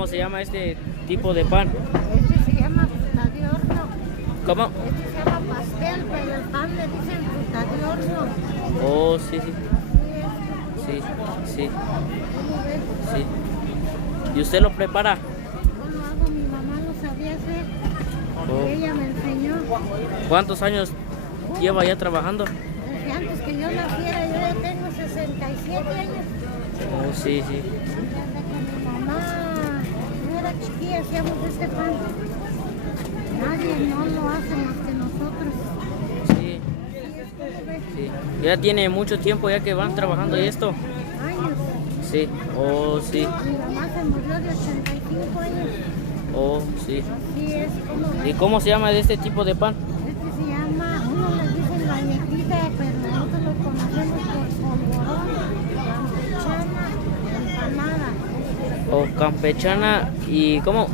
cómo se llama este tipo de pan? Este se llama fruta de horno. ¿Cómo? Este se llama pastel, pero el pan le dicen fruta de horno. Oh, sí, sí. Así es. Sí, sí, ¿Cómo ves? sí. ¿Y usted lo prepara? Yo lo hago, mi mamá lo sabía hacer. Oh. Ella me enseñó. ¿Cuántos años lleva ya trabajando? Desde antes que yo naciera, yo ya tengo 67 años. Oh, sí, sí. Desde que mi mamá no era chiquilla, hacíamos este pan. Nadie no lo hace más que nosotros. Sí, ¿Cómo ves? sí. Ya tiene mucho tiempo ya que van trabajando y esto. Años. Sí, oh, sí. Mi mamá se murió de 85 años. Oh, sí. Así es, como ¿Y ves. cómo se llama de este tipo de pan? Este se llama, uno le dice galletita, pero nosotros lo conocemos por polvorón, campechana, empanada. O campechana y ¿cómo?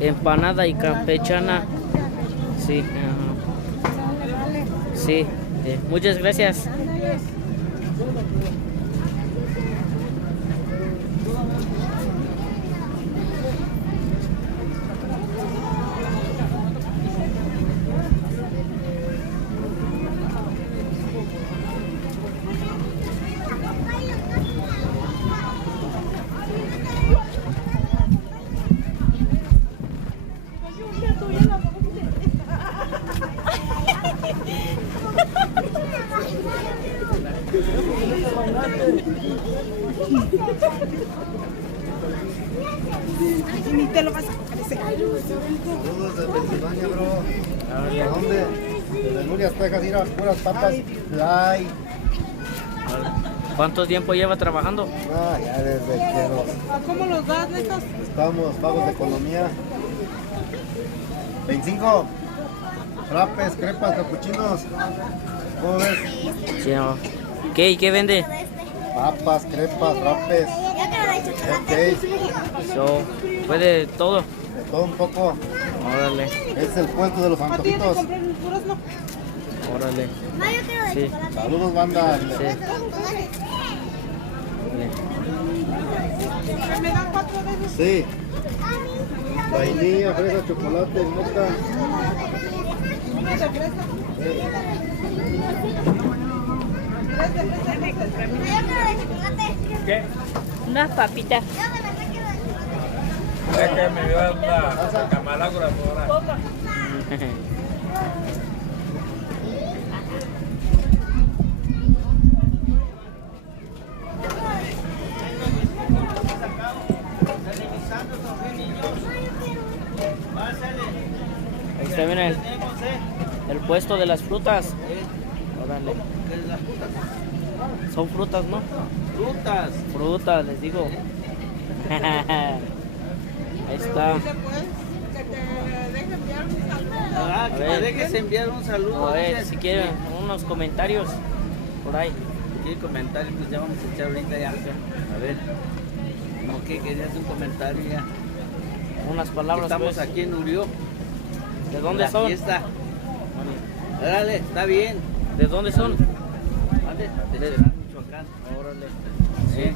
Empanada y campechana. Sí, ajá. Vale, vale. Sí. Muchas gracias. Ándale. Ni te lo vas a parecer. Saludos de Pensilvania, bro. ¿De dónde? Desde Nurias, Texas, ir a puras papas. Ay, ¿Cuánto tiempo lleva trabajando? ya desde que ¿Cómo los das, Nestor? estamos pagos de economía. 25. Frappes, crepas, capuchinos. ¿Cómo ves? Sí, no. ¿Qué? ¿Y qué vende? Papas, crepas, frappes. Ok, So, puede todo. de todo un poco. Órale, Es el puesto de los antojitos. Compré puros, no. órale. Sí, Saludos, banda. sí. Me dan 4 de esos. Sí. Vainilla, fresa, chocolate, moca. Uno de fresa. 3 de fresa. ¿Qué? Unas papitas. Es que me dio una camalácora por ahora. Ahí está, mira el puesto de las frutas. Órale. Son frutas, ¿no? Frutas. Frutas, les digo. Ahí está. Dice, pues, que te deje enviar un saludo. Ah, que A me ver. dejes enviar un saludo. A ver, dice. si quieren unos comentarios por ahí. ¿Qué comentario? Pues ya vamos a echar ahorita ya. A ver. ¿Cómo que querías un comentario ya? Unas palabras. Estamos pues. aquí en Urió. ¿De dónde La son? fiesta. Órale, está bien. ¿De dónde son? ¿Dónde? De Cherán, Michoacán. Órale. Sí.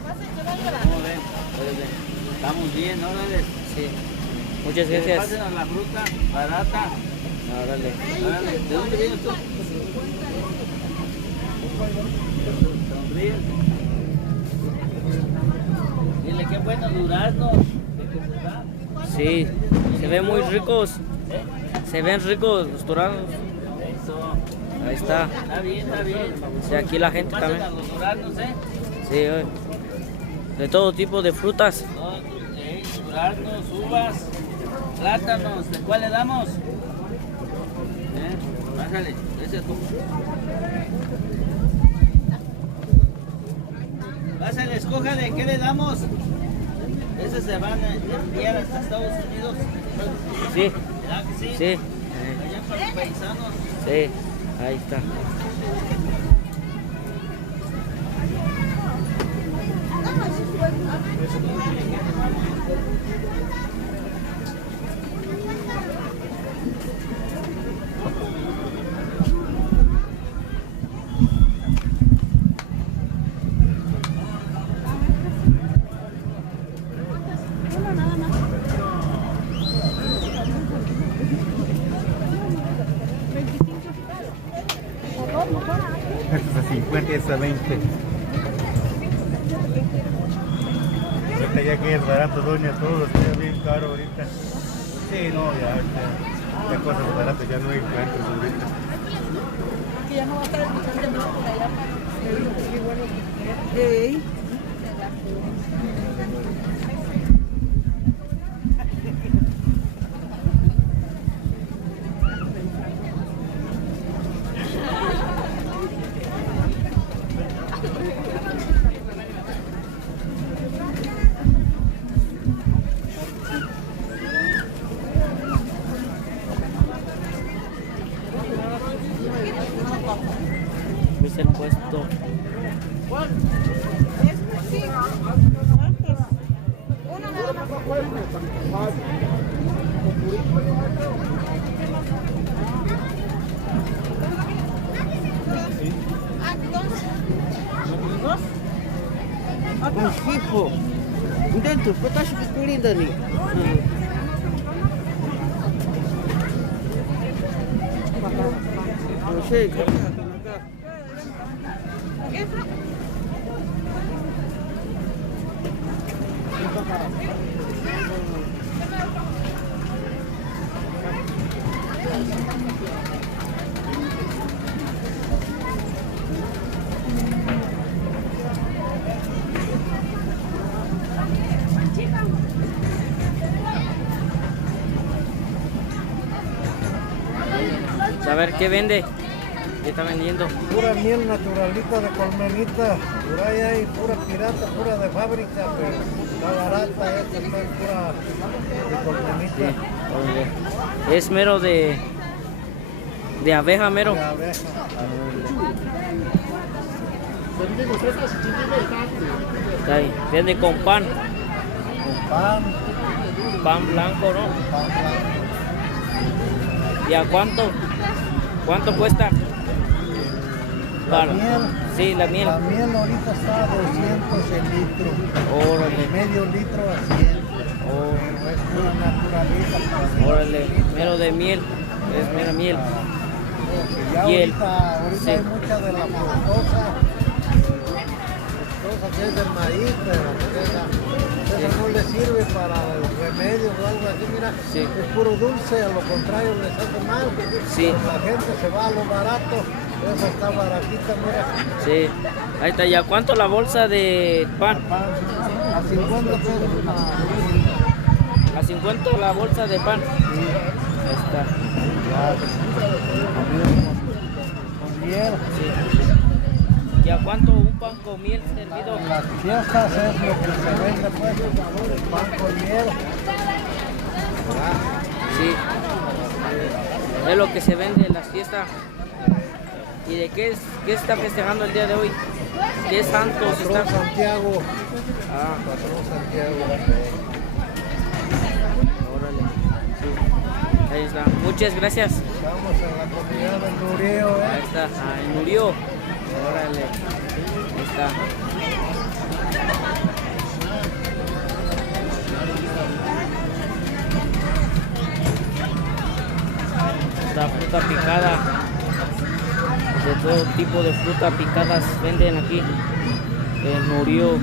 ¿Cómo ven? Estamos bien, órale. Sí. Muchas Que gracias. pasen a la fruta barata. Órale. Órale. ¿De dónde vienes tú? Sonríe. Dile qué buenos duraznos. Sí, se ven muy ricos. Se ven ricos los duraznos. Eso. Ahí está. Está bien, está bien. Sí, aquí la gente Pasen también. a los duraznos, Sí, de todo tipo de frutas. Duraznos, uvas, plátanos. ¿De cuál le damos? Bájale, ese es tu. Pásale, escójale, ¿qué le damos? Ese se van a enviar hasta Estados Unidos. Sí, ¿Verdad que sí? sí, Allá para los paisanos. sí, ahí está. Uno nada más. 15-20. Ahorita ya que es barato, doña, todo está bien caro ahorita. Sí, no, ya cosas baratas ya no encuentro ahorita. Que ya no va a estar el pichón de más por allá. Qué bueno que es. Es el puesto. Ang hipo. Dentro, patash kulinda ni. Shake. A ver qué vende. ¿Qué está vendiendo? Pura miel naturalita de colmenita. Por ahí hay pura pirata, pura de fábrica, pero está barata. Esta está pura de colmenita. Oye, es mero de abeja, mero. De abeja. Está ahí. Vende con pan. Pan, Pan blanco, ¿no? pan blanco. ¿Y a cuánto? ¿Cuánto cuesta? La miel. Sí, la miel. La miel ahorita está a 200 el litro. Órale. Medio litro a 100. Oh, Pero es pura naturaleza. órale. Mero de miel. Es mera miel. Ya Y el- ahorita sí. hay mucha de la fructosa que es del maíz, pero esa no le sirve para remedios o algo así, mira, Sí. es puro dulce, a lo contrario les hace mal. Sí. Pero la gente se va a lo barato, esa está baratita, mira. Sí. Ahí está. ¿Y a cuánto la bolsa de pan? Pan, a 50 pesos A 50 la bolsa de pan. Ahí está. con miel. Sí. ¿Y a cuánto un pan con miel servido? En las fiestas es lo que se vende, pues, el pan con miel. Sí. Es lo que se vende en las fiestas. ¿Y de qué se está festejando el día de hoy? ¿Qué santos Patrón están? Santiago. Ah, Patrón Santiago. órale. Sí. Ahí está. Muchas gracias. Estamos en la comunidad del Nurío, Ahí está. Ah, en Urió. Órale. Ahí está. Esta fruta picada. De todo tipo de fruta picadas venden aquí. En Urió.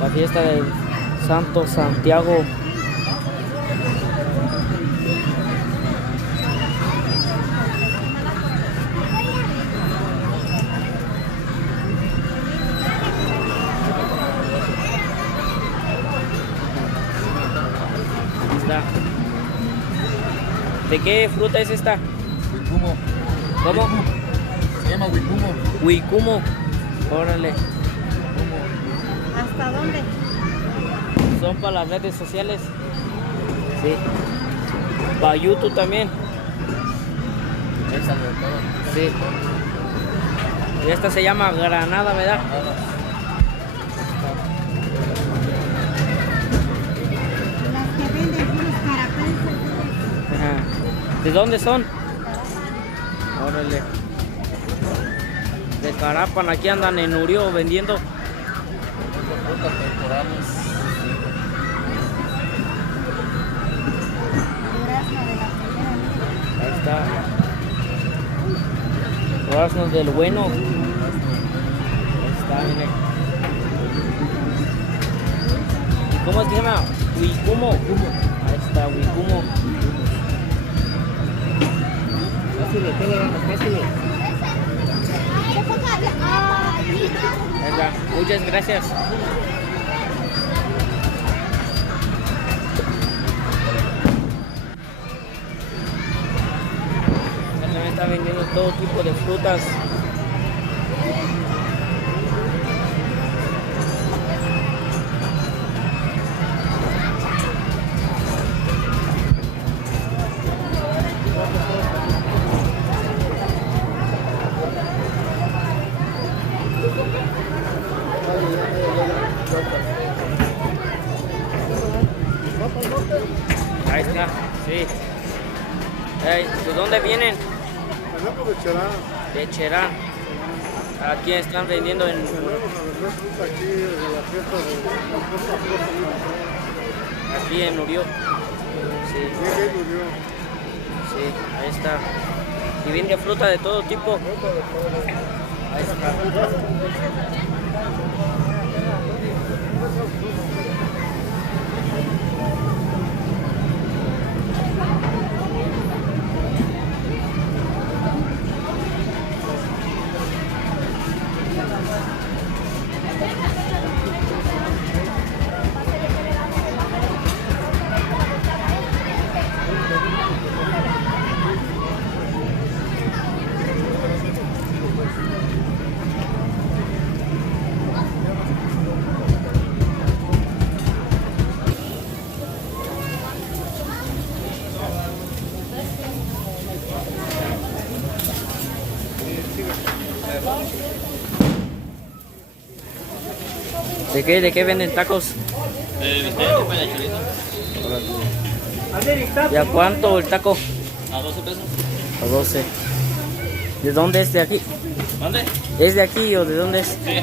La fiesta del Santo Santiago. Aquí está. ¿De qué fruta es esta? Huicumo. ¿Cómo? Se llama Huicumo. Huicumo. Órale. ¿Hasta dónde? Son para las redes sociales. Sí. Para YouTube también. Sí. Y esta se llama granada, ¿verdad? Las que venden puros carapeles. Ajá. ¿De dónde son? Órale. De Carapan, aquí andan en Urió vendiendo. Durazno de la primera. Ahí está. Duraznos del bueno. Ahí está, miren. ¿Y cómo se llama? Huicumo. Ahí está, Huicumo. Venga, muchas gracias. También están vendiendo todo tipo de frutas. Ahí está, sí. ¿De dónde vienen? Venimos de Cherán. De Cherán. Aquí están vendiendo en... Venimos a vender fruta aquí de la fiesta de Aquí en Urió. Sí, sí, ahí está. Y vende fruta de todo tipo. Ahí está. ¿De qué venden tacos? De bistec, de chorizo. ¿Y a cuánto el taco? A 12 pesos. A 12. ¿De dónde es de aquí? ¿Dónde? ¿Es de aquí o de dónde es? Sí.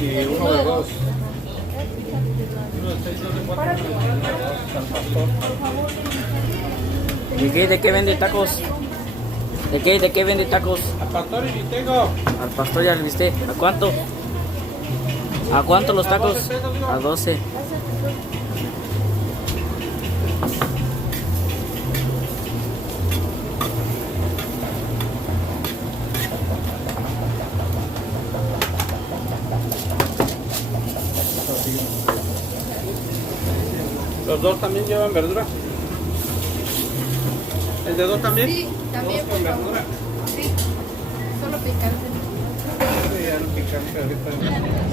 y uno de 2. ¿De qué vende tacos? ¿De qué vende tacos? Al pastor y bistec. Al pastor y al bistec. ¿A cuánto? ¿A cuánto los tacos? A 12. ¿Los dos también llevan verdura? ¿El de 2 también? Sí, también ¿Dos con por favor. verdura? Sí, solo picante. Sí, ya no picante ahorita.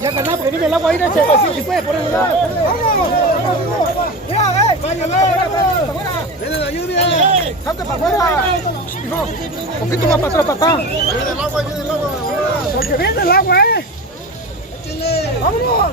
Ya ganamos, porque viene el agua ahí, si puede poner el agua. ¡Vamos! ¡Mira, ¡viene la lluvia! ¡Salte para afuera! Hijo, un poquito más para atrás, papá. Viene el agua, viene el agua. Porque viene el agua, ¡vámonos!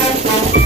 Thank you.